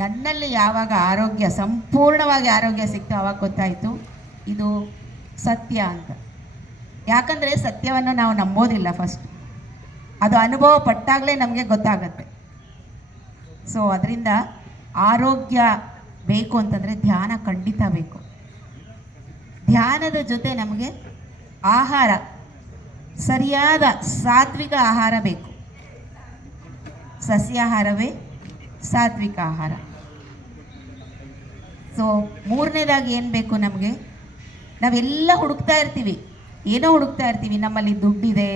ನನ್ನಲ್ಲಿ ಯಾವಾಗ ಆರೋಗ್ಯ ಸಂಪೂರ್ಣವಾಗಿ ಆರೋಗ್ಯ ಸಿಕ್ತು ಆವಾಗ ಗೊತ್ತಾಯಿತು ಇದು ಸತ್ಯ ಅಂತ. ಯಾಕಂದರೆ ಸತ್ಯವನ್ನು ನಾವು ನಂಬೋದಿಲ್ಲ ಫಸ್ಟ್, ಅದು ಅನುಭವ ಪಟ್ಟಾಗಲೇ ನಮಗೆ ಗೊತ್ತಾಗತ್ತೆ. ಸೊ ಅದರಿಂದ ಆರೋಗ್ಯ ಬೇಕು ಅಂತಂದರೆ ಧ್ಯಾನ ಖಂಡಿತ ಬೇಕು. ಧ್ಯಾನದ ಜೊತೆ ನಮಗೆ ಆಹಾರ, ಸರಿಯಾದ ಸಾತ್ವಿಕ ಆಹಾರ ಬೇಕು. ಸಸ್ಯಾಹಾರವೇ ಸಾತ್ವಿಕ ಆಹಾರ. ಸೊ ಮೂರನೇದಾಗಿ ಏನು ಬೇಕು ನಮಗೆ, ನಾವೆಲ್ಲ ಹುಡುಕ್ತಾ ಇರ್ತೀವಿ, ಏನೋ ಹುಡುಕ್ತಾ ಇರ್ತೀವಿ. ನಮ್ಮಲ್ಲಿ ದುಡ್ಡಿದೆ,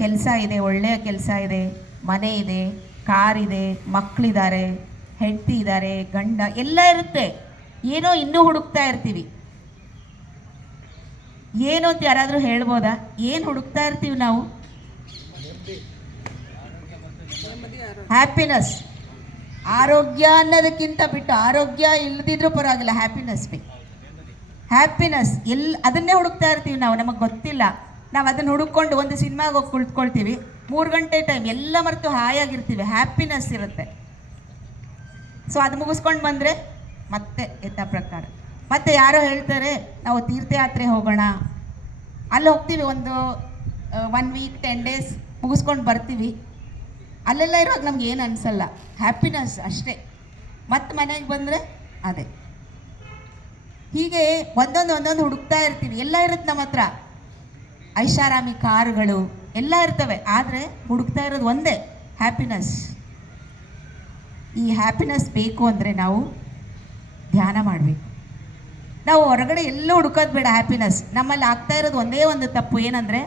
ಕೆಲಸ ಇದೆ, ಒಳ್ಳೆಯ ಕೆಲಸ ಇದೆ, ಮನೆ ಇದೆ, ಕಾರಿದೆ, ಮಕ್ಕಳಿದ್ದಾರೆ, ಹೆಂಡತಿ ಇದ್ದಾರೆ, ಗಂಡ ಎಲ್ಲ ಇರುತ್ತೆ. ಏನೋ ಇನ್ನೂ ಹುಡುಕ್ತಾ ಇರ್ತೀವಿ. ಏನು ಅಂತ ಯಾರಾದರೂ ಹೇಳ್ಬೋದಾ? ಏನು ಹುಡುಕ್ತಾ ಇರ್ತೀವಿ ನಾವು? ಹ್ಯಾಪಿನೆಸ್. ಆರೋಗ್ಯ ಅನ್ನೋದಕ್ಕಿಂತ ಬಿಟ್ಟು, ಆರೋಗ್ಯ ಇಲ್ಲದಿದ್ರೂ ಪರವಾಗಿಲ್ಲ, ಹ್ಯಾಪಿನೆಸ್ ಬೇಕು. ಹ್ಯಾಪಿನೆಸ್ ಅದನ್ನೇ ಹುಡುಕ್ತಾ ಇರ್ತೀವಿ ನಾವು. ನಮಗೆ ಗೊತ್ತಿಲ್ಲ, ನಾವು ಅದನ್ನು ಹುಡುಕೊಂಡು ಒಂದು ಸಿನಿಮಾಗೆ ಹೋಗಿ ಕುಳಿತುಕೊಳ್ತೀವಿ, 3 ಗಂಟೆ ಟೈಮ್ ಎಲ್ಲ ಮರೆತು ಹಾಯಾಗಿರ್ತೀವಿ, ಹ್ಯಾಪಿನೆಸ್ ಇರುತ್ತೆ. ಸೊ ಅದು ಮುಗಿಸ್ಕೊಂಡು ಬಂದರೆ ಮತ್ತೆ ಯಥಾ ಪ್ರಕಾರ ಮತ್ತೆ ಯಾರೋ ಹೇಳ್ತಾರೆ ನಾವು ತೀರ್ಥಯಾತ್ರೆ ಹೋಗೋಣ, ಅಲ್ಲಿ ಹೋಗ್ತೀವಿ, ಒಂದು 1 ವೀಕ್ 10 ಡೇಸ್ ಮುಗಿಸ್ಕೊಂಡು ಬರ್ತೀವಿ. ಅಲ್ಲೆಲ್ಲ ಇರುವಾಗ ನಮ್ಗೆ ಏನು ಅನಿಸಲ್ಲ, ಹ್ಯಾಪಿನೆಸ್ ಅಷ್ಟೇ. ಮತ್ತೆ ಮನೆಗೆ ಬಂದರೆ ಅದೇ. ಹೀಗೆ ಒಂದೊಂದು ಹುಡುಕ್ತಾ ಇರ್ತೀವಿ. ಎಲ್ಲ ಇರುತ್ತೆ ನಮ್ಮ ಹತ್ರ, ಐಷಾರಾಮಿ ಕಾರುಗಳು ಎಲ್ಲ ಇರ್ತವೆ, ಆದರೆ ಹುಡುಕ್ತಾ ಇರೋದು ಒಂದೇ, ಹ್ಯಾಪಿನೆಸ್. ಈ ಹ್ಯಾಪಿನೆಸ್ ಬೇಕು ಅಂದರೆ ನಾವು ಧ್ಯಾನ ಮಾಡಬೇಕು. ನಾವು ಹೊರಗಡೆ ಎಲ್ಲೂ ಹುಡುಕೋದು ಬೇಡ ಹ್ಯಾಪಿನೆಸ್. ನಮ್ಮಲ್ಲಿ ಆಗ್ತಾ ಇರೋದು ಒಂದೇ ಒಂದು ತಪ್ಪು, ಏನಂದರೆ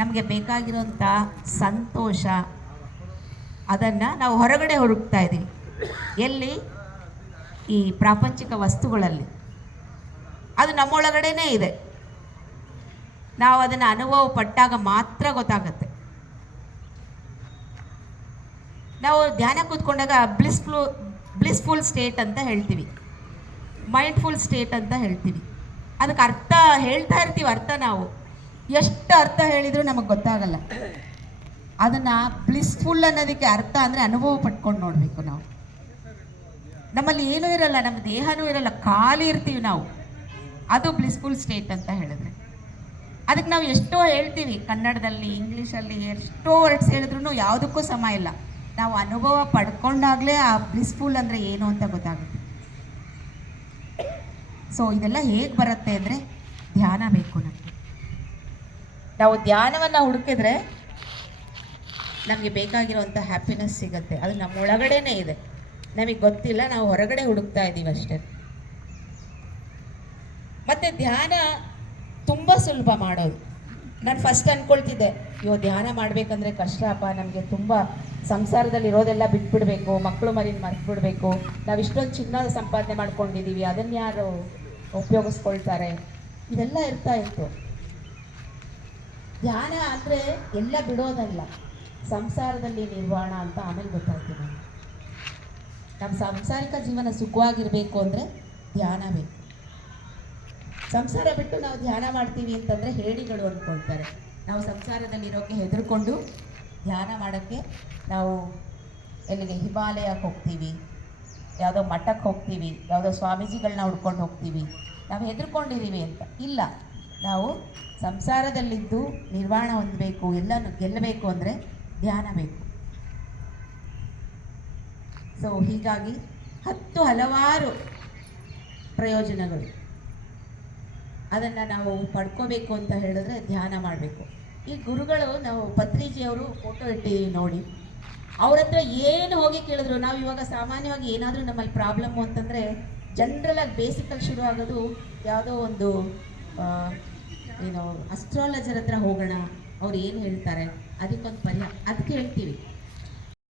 ನಮಗೆ ಬೇಕಾಗಿರೋಂಥ ಸಂತೋಷ ಅದನ್ನು ನಾವು ಹೊರಗಡೆ ಹುಡುಕ್ತಾ ಇದ್ದೀವಿ. ಎಲ್ಲಿ? ಈ ಪ್ರಾಪಂಚಿಕ ವಸ್ತುಗಳಲ್ಲಿ. ಅದು ನಮ್ಮೊಳಗಡೆನೇ ಇದೆ, ನಾವು ಅದನ್ನು ಅನುಭವ ಪಟ್ಟಾಗ ಮಾತ್ರ ಗೊತ್ತಾಗತ್ತೆ. ನಾವು ಧ್ಯಾನ ಕೂತ್ಕೊಂಡಾಗ ಬ್ಲಿಸ್ಫುಲ್ ಸ್ಟೇಟ್ ಅಂತ ಹೇಳ್ತೀವಿ, ಮೈಂಡ್ಫುಲ್ ಸ್ಟೇಟ್ ಅಂತ ಹೇಳ್ತೀವಿ. ಅದಕ್ಕೆ ಅರ್ಥ ಹೇಳ್ತಾ ಇರ್ತೀವಿ, ಅರ್ಥ ನಾವು ಎಷ್ಟು ಅರ್ಥ ಹೇಳಿದರೂ ನಮಗೆ ಗೊತ್ತಾಗಲ್ಲ. ಅದನ್ನು ಬ್ಲಿಸ್ಫುಲ್ ಅನ್ನೋದಕ್ಕೆ ಅರ್ಥ ಅಂದರೆ ಅನುಭವ ಪಟ್ಕೊಂಡು ನೋಡಬೇಕು ನಾವು. ನಮ್ಮಲ್ಲಿ ಏನೂ ಇರಲ್ಲ, ನಮ್ಮ ದೇಹನೂ ಇರಲ್ಲ, ಖಾಲಿ ಇರ್ತೀವಿ ನಾವು, ಅದು ಬ್ಲಿಸ್ಫುಲ್ ಸ್ಟೇಟ್ ಅಂತ ಹೇಳಿದ್ರೆ. ಅದಕ್ಕೆ ನಾವು ಎಷ್ಟೋ ಹೇಳ್ತೀವಿ, ಕನ್ನಡದಲ್ಲಿ, ಇಂಗ್ಲೀಷಲ್ಲಿ ಎಷ್ಟೋ ವರ್ಡ್ಸ್ ಹೇಳಿದ್ರು ಯಾವುದಕ್ಕೂ ಸಮ ಇಲ್ಲ. ನಾವು ಅನುಭವ ಪಡ್ಕೊಂಡಾಗಲೇ ಆ ಬ್ಲಿಸ್ಫುಲ್ ಅಂದರೆ ಏನು ಅಂತ ಗೊತ್ತಾಗುತ್ತೆ. ಸೊ ಇದೆಲ್ಲ ಹೇಗೆ ಬರುತ್ತೆ ಅಂದರೆ ಧ್ಯಾನ ಬೇಕು ನಮಗೆ. ನಾವು ಧ್ಯಾನವನ್ನು ಹುಡುಕಿದ್ರೆ ನಮಗೆ ಬೇಕಾಗಿರುವಂಥ ಹ್ಯಾಪಿನೆಸ್ ಸಿಗುತ್ತೆ. ಅದು ನಮ್ಮ ಒಳಗಡೆನೇ ಇದೆ, ನಮಗೆ ಗೊತ್ತಿಲ್ಲ, ನಾವು ಹೊರಗಡೆ ಹುಡುಕ್ತಾ ಇದ್ದೀವಿ ಅಷ್ಟೇ. ಮತ್ತು ಧ್ಯಾನ ತುಂಬ ಸುಲಭ ಮಾಡೋದು. ನಾನು ಫಸ್ಟ್ ಅಂದ್ಕೊಳ್ತಿದ್ದೆ, ಧ್ಯಾನ ಮಾಡಬೇಕಂದ್ರೆ ಕಷ್ಟಪ್ಪ, ನಮಗೆ ತುಂಬ ಸಂಸಾರದಲ್ಲಿ ಇರೋದೆಲ್ಲ ಬಿಟ್ಬಿಡ್ಬೇಕು, ಮಕ್ಕಳು ಮರಿನ ಮರೆತುಬಿಡ್ಬೇಕು, ನಾವು ಇಷ್ಟೊಂದು ಚಿನ್ನ ಸಂಪಾದನೆ ಮಾಡ್ಕೊಂಡಿದ್ದೀವಿ, ಅದನ್ನು ಯಾರು ಉಪಯೋಗಿಸ್ಕೊಳ್ತಾರೆ, ಇದೆಲ್ಲ ಇರ್ತಾ ಇತ್ತು. ಧ್ಯಾನ ಅಂದರೆ ಎಲ್ಲ ಬಿಡೋದಲ್ಲ, ಸಂಸಾರದಲ್ಲಿ ನಿರ್ವಾಣ ಅಂತ ಆಮೇಲೆ ಗೊತ್ತಾಯ್ತು ನನಗೆ. ನಮ್ಮ ಸಾಂಸಾರಿಕ ಜೀವನ ಸುಖವಾಗಿರಬೇಕು ಅಂದರೆ ಧ್ಯಾನ ಬೇಕು. ಸಂಸಾರ ಬಿಟ್ಟು ನಾವು ಧ್ಯಾನ ಮಾಡ್ತೀವಿ ಅಂತಂದರೆ ಹೇಳಿಗಳು ಅಂದ್ಕೊಳ್ತಾರೆ. ನಾವು ಸಂಸಾರದಲ್ಲಿರೋಕ್ಕೆ ಹೆದರ್ಕೊಂಡು ಧ್ಯಾನ ಮಾಡೋಕ್ಕೆ ನಾವು ಎಲ್ಲಿಗೆ ಹಿಮಾಲಯಕ್ಕೆ ಹೋಗ್ತೀವಿ, ಯಾವುದೋ ಮಠಕ್ಕೆ ಹೋಗ್ತೀವಿ, ಯಾವುದೋ ಸ್ವಾಮೀಜಿಗಳನ್ನ ಹುಡ್ಕೊಂಡು ಹೋಗ್ತೀವಿ, ನಾವು ಹೆದರ್ಕೊಂಡಿದ್ದೀವಿ ಅಂತ. ಇಲ್ಲ, ನಾವು ಸಂಸಾರದಲ್ಲಿದ್ದು ನಿರ್ವಾಣ ಹೊಂದಬೇಕು, ಎಲ್ಲನೂ ಗೆಲ್ಲಬೇಕು ಅಂದರೆ ಧ್ಯಾನ ಬೇಕು. ಸೊ ಹೀಗಾಗಿ ಹಲವಾರು ಪ್ರಯೋಜನಗಳು, ಅದನ್ನು ನಾವು ಪಡ್ಕೋಬೇಕು ಅಂತ ಹೇಳಿದ್ರೆ ಧ್ಯಾನ ಮಾಡಬೇಕು. ಈ ಗುರುಗಳು, ನಾವು ಪತ್ರಿಜಿಯವರು ಫೋಟೋ ಇಟ್ಟಿದ್ದೀವಿ ನೋಡಿ, ಅವ್ರ ಹತ್ರ ಏನು ಹೋಗಿ ಕೇಳಿದ್ರು, ನಾವು ಇವಾಗ ಸಾಮಾನ್ಯವಾಗಿ ಏನಾದರೂ ನಮ್ಮಲ್ಲಿ ಪ್ರಾಬ್ಲಮ್ಮು ಅಂತಂದರೆ ಜನರಲಾಗಿ ಬೇಸಿಕಲ್ಲಿ ಶುರು ಆಗೋದು ಯಾವುದೋ ಒಂದು ಏನು ಅಸ್ಟ್ರಾಲಜರ್ ಹತ್ರ ಹೋಗೋಣ, ಅವ್ರು ಏನು ಹೇಳ್ತಾರೆ ಅದಕ್ಕೊಂದು ಅದಕ್ಕೆ ಹೇಳ್ತೀವಿ.